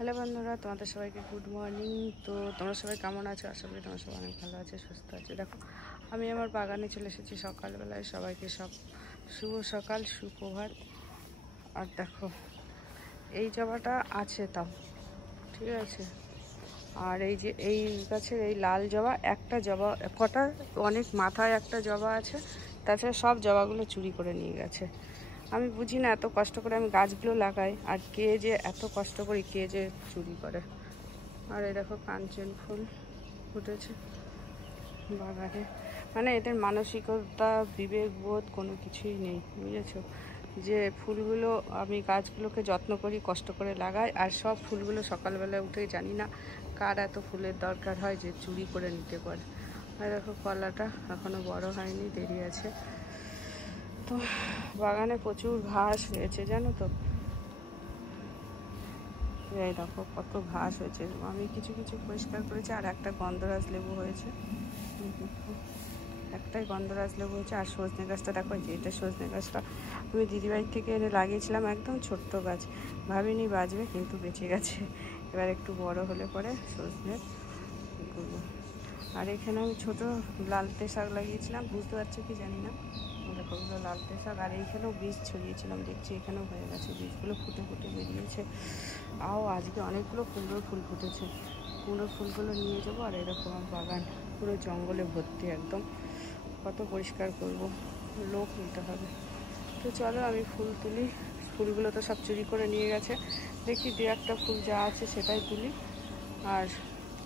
Hello বন্ধুরা, তোমাদের সবাইকে গুড মর্নিং। তো তোমরা সবাই কেমন আছো? আশা করি তোমরা সবাই অনেক ভালো আছে, সুস্থ আছে। দেখো, আমি আমার বাগানে চলে এসেছি সকালবেলায়। সবাইকে শুভ সকাল, সুপ্রভাত। আর দেখো, এই জবাটা আছে, তাও ঠিক আছে। আর এই যে এই গাছের এই লাল জবা, একটা জবা কটা, অনেক মাথায় একটা জবা আছে, তাছাড়া সব জবাগুলো চুরি করে নিয়ে গেছে। আমি বুঝি না, এত কষ্ট করে আমি গাছগুলো লাগাই, আর কে যে এত কষ্ট করি, কে যে চুরি করে। আর এই দেখো, কাঞ্চন ফুল ফুটেছে বাগানে। মানে এদের মানসিকতা, বিবেকবোধ কোনো কিছুই নেই, বুঝেছো? যে ফুলগুলো আমি গাছগুলোকে যত্ন করি, কষ্ট করে লাগাই, আর সব ফুলগুলো সকালবেলা উঠে জানি না কার এত ফুলের দরকার হয় যে চুরি করে নিতে পারে। আর দেখো, কলাটা এখনও বড় হয়নি, দেরি আছে। তো বাগানে প্রচুর ঘাস হয়েছে, জানো তো। এই দেখো কত ঘাস হয়েছে, আমি কিছু কিছু পরিষ্কার করেছি। আর একটা গন্ধরাজ লেবু হয়েছে, একটাই গন্ধরাজ লেবু হয়েছে। আর সজনে গাছটা দেখো, যে এটা সজনে গাছটা আমি দিদিবাড়ির থেকে এনে লাগিয়েছিলাম, একদম ছোট্ট গাছ, ভাবিনি বাঁচবে, কিন্তু বেঁচে গেছে। এবার একটু বড় হলে পরে সজনের করবো। আর এখানে আমি ছোটো লালতে শাক লাগিয়েছিলাম, বুঝতে পারছো কি জানি না। দেখো, ওগুলো লালতে শাক। আর এইখানেও বীজ ছড়িয়েছিলাম, দেখছি এখানেও হয়ে গেছে, বীজগুলো ফুটে ফুটে বেরিয়েছে। আজকে অনেকগুলো কুমড়োর ফুল ফুটেছে, কুমড়োর ফুলগুলো নিয়ে যাবো। আর এরকম আমার বাগান পুরো জঙ্গলে ভর্তি একদম, কত পরিষ্কার করব, লোক নিতে হবে। তো চলো আমি ফুল তুলি। ফুলগুলো তো সব চুরি করে নিয়ে গেছে, দেখি দু একটা ফুল যা আছে সেটাই তুলি। আর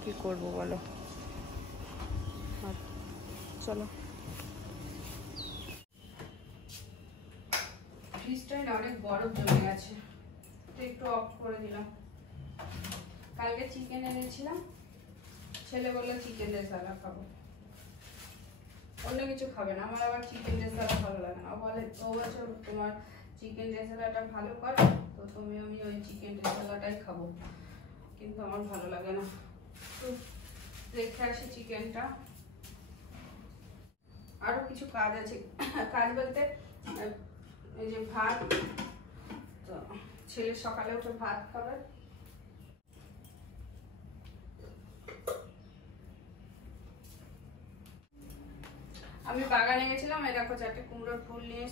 কি করব বলো, আর চলো। ফ্রিজটাই না অনেক বরফ জমে গেছে, তো একটু অফ করে দিলাম। কালকে চিকেন এনেছিলাম, ছেলে বললো চিকেন রেজালা খাবো, অন্য কিছু খাবে না। আমার আবার চিকেন রেজালা ভালো লাগে না। ও বলছে তোমার চিকেন রেজালাটা ভালো করে, তো আমি ওই চিকেন রেজালাটাই খাবো, কিন্তু আমার ভালো লাগে না। তো রেখে আসি চিকেনটা। আরো কিছু কাজ আছে, কাজ বলতে এই যে ভাত, তো ছেলে সকালে উঠে ভাত খাবে। আমি বাগানে গেছিলাম, এই দেখো চারটে কুমড়োর ফুল নিয়ে,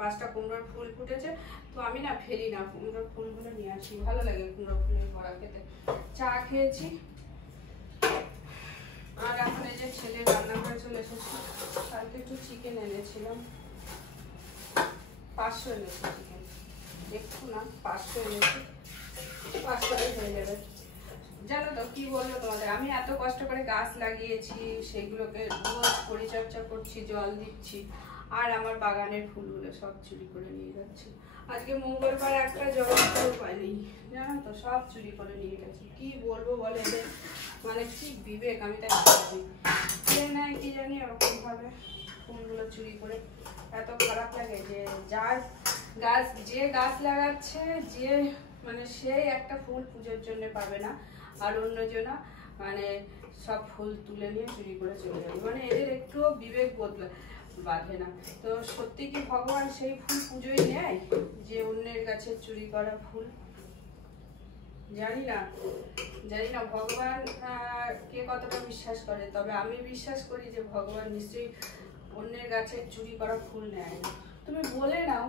পাঁচটা কুমড়োর ফুল ফুটেছে। তো আমি না ফেলি না, কুমড়োর ফুলগুলো নিয়ে আসি, ভালো লাগে কুমড়োর ফুলের বড়া খেতে। চা খেয়েছি। আর এখন এই যে ছেলে রান্না করে চলে এসেছি। কালকে একটু চিকেন এনেছিলাম, 500 এনেছি চিকেন, একটু না 500 এনেছি, 500 হয়ে যাবে। জানো তো কি বলবো তোমাদের, আমি এত কষ্ট করে গাছ লাগিয়েছি, সেগুলোকে রোজ পরিচর্যা করছি, জল দিচ্ছি, আর আমার বাগানের ফুলগুলো সব চুরি করে নিয়ে যাচ্ছে। আজকে মঙ্গলবার, একটা জবা ফুল পাইনি, জানো তো, সব চুরি করে নিয়ে গেছে। কি বলবো বলে এদের, মানে কি বিবেক, আমি তাই ভাবছি। কে নেয় কি জানি ওরকম ভাবে ফুলগুলো চুরি করে। এত খারাপ লাগে যে যার গাছ, যে গাছ লাগাচ্ছে, যে মানে সে একটা ফুল পুজোর জন্য পাবে না, আর অন্যজনা মানে সব ফুল তুলে নিয়ে চুরি করে চলে যাবে। মানে এদের একটুও বিবেক বাঁধে না। তো সত্যি কি ভগবান সেই ফুল পুজোই নেয়, যে অন্যের কাছে চুরি করা ফুল? জানি না ভগবান কে কতটা বিশ্বাস করে, তবে আমি বিশ্বাস করি যে ভগবান নিশ্চয়ই অন্যের গাছে চুরি করা ফুল নেয় না। তুমি বলে নাও,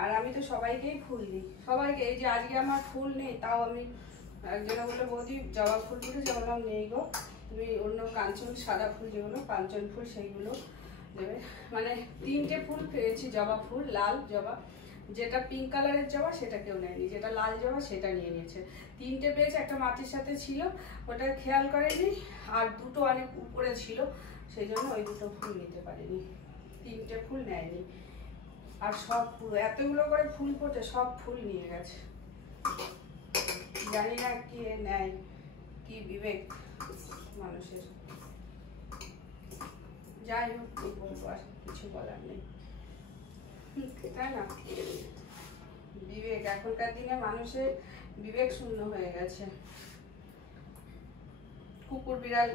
আর আমি তো সবাইকেই ফুল দিই, সবাইকে। এই যে আজকে আমার ফুল নেই, তাও আমি, একজনে বললো বৌদি জবা ফুল ফুটেছে, বললাম নেই গো, তুমি অন্য কাঞ্চন সাদা ফুল, যেগুলো কাঞ্চন ফুল সেইগুলো দেবে। মানে 3টে ফুল পেয়েছি, জবা ফুল, লাল জবা, যেটা পিঙ্ক কালারের জবা সেটা কেউ নেয়নি, যেটা লাল জবা সেটা নিয়ে নিয়েছে। 3টে পেয়েছে, একটা মাটির সাথে ছিল, ওটা খেয়াল করেনি, আর দুটো অনেক উপরে ছিল, সেই জন্য ওই দুটো ফুল নিতে পারিনি, 3টে ফুল নেয়নি। আর সব ফুল, এতগুলো করে ফুল ফোটে, সব ফুল নিয়ে গেছে। জানি না কে নেয়, কি বিবেক মানুষের। যাই হোক, কি বলবো, আর কিছু বলার নেই, তাই না? বিবেক, এখনকার দিনে মানুষের বিবেক শূন্য হয়ে গেছে। কুকুর বিড়াল,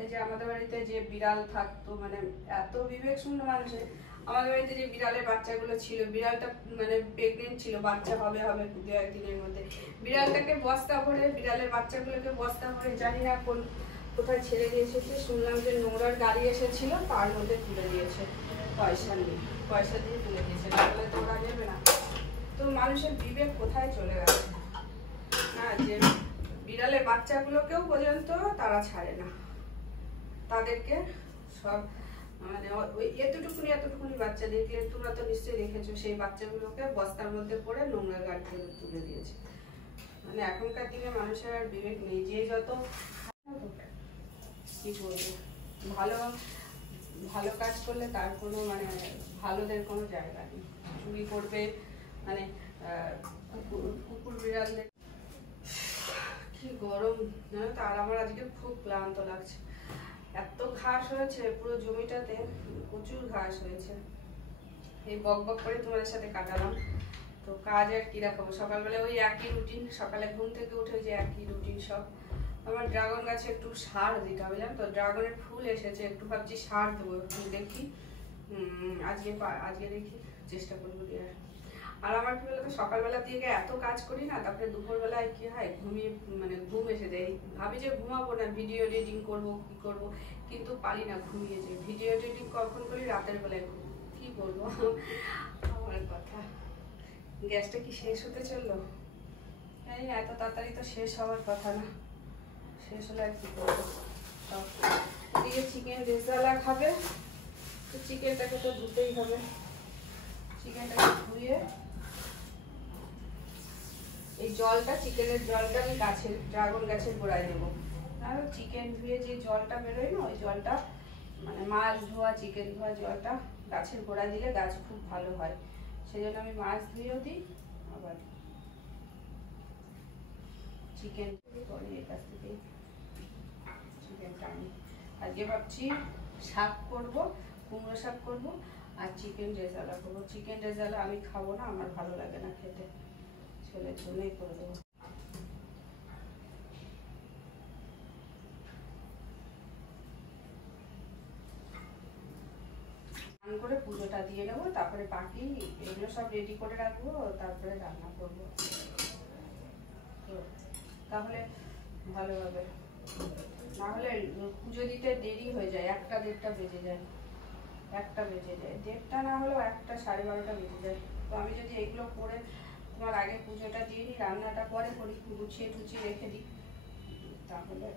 এই যে আমাদের বাড়িতে যে বিড়াল থাকতো, মানে এত বিবেক শূন্য মানুষের। আমাদের বাড়িতে যে বিড়ালের বাচ্চাগুলো ছিল, বিড়ালটা মানে প্রেগনেন্ট ছিল, বাচ্চা হবে হবে 2-1 দিনের মধ্যে। বিড়ালটাকে বস্তা ভরে, বিড়ালের বাচ্চাগুলোকে বস্তা ভরে জানি না কোথায় ছেড়ে দিয়ে এসেছে। শুনলাম যে নোংরার গাড়ি এসেছিল, তার মধ্যে তুলে দিয়েছে, পয়সা দিয়ে তুলে দিয়েছে, তাহলে তো ওরা নেবে না। তো মানুষের বিবেক কোথায় চলে গেছে না, যে বিড়ালের বাচ্চাগুলোকেও পর্যন্ত তারা ছাড়ে না, তাদেরকে সব মানে ওই এতটুকুনি বাচ্চা দেখলে তোমরা তো নিশ্চয়ই দেখেছো, সেই বাচ্চাগুলোকে বস্তার মধ্যে পড়ে নোংরা গাড়ি থেকে তুলে দিয়েছে। মানে এখনকার দিনে মানুষের আর বিবেক নেই, যে যত কি বলবো, ভালো ভালো কাজ করলে তার কোনো মানে ভালোদের কোনো জায়গা নেই। চুরি করবে মানে কুকুর বিড়ালদের কি গরম জানো তো। আর আমার আজকে খুব ক্লান্ত লাগছে, এত ঘাস হয়েছে পুরো জমিটাতে, প্রচুর ঘাস হয়েছে। এই বক বক করে তোমাদের সাথে কাটালাম। তো কাজ আর কি দেখাবো, সকালবেলা ওই একই রুটিন, সকালে ঘুম থেকে উঠে যে একই রুটিন সব। আমার ড্রাগন গাছে একটু সার দিতে হবে জানো তো, ড্রাগনের ফুল এসেছে, একটু ভাবছি সার দেবো, একটু দেখি আজকে দেখি চেষ্টা করবো দেওয়ার। আর আমার কি বলতো, সকালবেলা থেকে এত কাজ করি না, তারপরে দুপুরবেলায় কি হয় ঘুমিয়ে মানে ঘুম এসে যায়, ভাবি যে ঘুমাবো না, ভিডিও এডিটিং করবো কি করবো, কিন্তু পারি না, ঘুমিয়ে যাই। ভিডিও এডিটিং কখন করি, রাতের বেলায় করি, কি বলবো আমার কথা। গ্যাসটা কি শেষ হতে চললো? এই এত তাড়াতাড়ি তো শেষ হওয়ার কথা না, শেষ হলে আর কি করবো। এদিকে চিকেন রেজালা খাবে, তো চিকেনটাকে তো ধুতেই হবে। চিকেনটাকে ধুয়ে এই জলটা, চিকেনের জলটা আমি ড্রাগন গাছের গোড়ায় দেবো। আর চিকেন ধুয়ে যে জলটা বেরোয় না, ওই জলটা মানে মাছ ধোয়া চিকেন ধোয়া জলটা গাছের গোড়ায় দিলে গাছ খুব ভালো হয়, সেই জন্য আমি মাছ ধুয়েও দিই, আবার চিকেন করি এর কাছ থেকে। চিকেনটা আমি আজকে ভাবছি শাক করবো, কুমড়ো শাক করবো আর চিকেন রেজালা করবো। চিকেন রেজালা আমি খাবো না, আমার ভালো লাগে না খেতে, ছেলের জন্যই করে দেবো। স্নান করে পুজোটা দিয়ে নেবো, তারপরে বাকি এগুলো সব রেডি করে রাখবো, তারপরে রান্না করবো, তো তাহলে ভালো হবে। না হলে পুজো দিতে দেরি হয়ে যায়, 1টা-1:30টা বেজে যায়, 1টা বেজে যায়, 1:30টা না হলেও 1টা 12:30টা বেজে যায়। তো আমি যদি এগুলো করে তোমার আগে পুজোটা দিয়ে দিই, রান্নাটা পরে করি, গুছিয়ে টুছিয়ে রেখে দিই, তাহলে।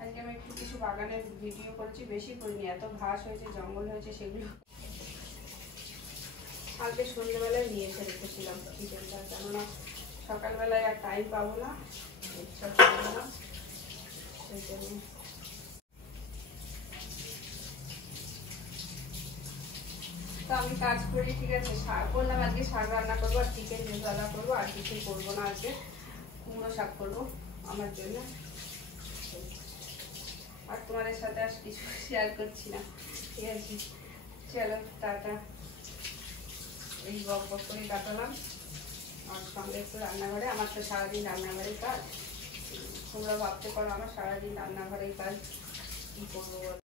আজকে আমি একটু কিছু বাগানের ভিডিও করেছি, বেশি করিনি, এত ঘাস হয়েছে, জঙ্গল হয়েছে, সেগুলো কালকে সন্ধ্যেবেলায় নিয়ে এসে রেখেছিলাম চিকেনটা, কেননা সকালবেলায় আর টাইম পাবো না, ইচ্ছা করবো না, সেই জন্য। তো আমি কাজ করি, ঠিক আছে, বললাম আজকে শাক রান্না করবো আর চিকেন রেজালা করবো, আর কিছু করবো না, আজকে কুমড়ো শাক করবো আমার জন্য। আর তোমাদের সাথে আর কিছু শেয়ার করছি না, ঠিক আছে, চলো টাটা। এই বক বক করে কাটালাম, আর সঙ্গে একটু রান্নাঘরে, আমার তো সারাদিন রান্নাঘরেই কাজ, তোমরা ভাবতে পারো আমার সারাদিন রান্নাঘরেই কাজ, কি করবো।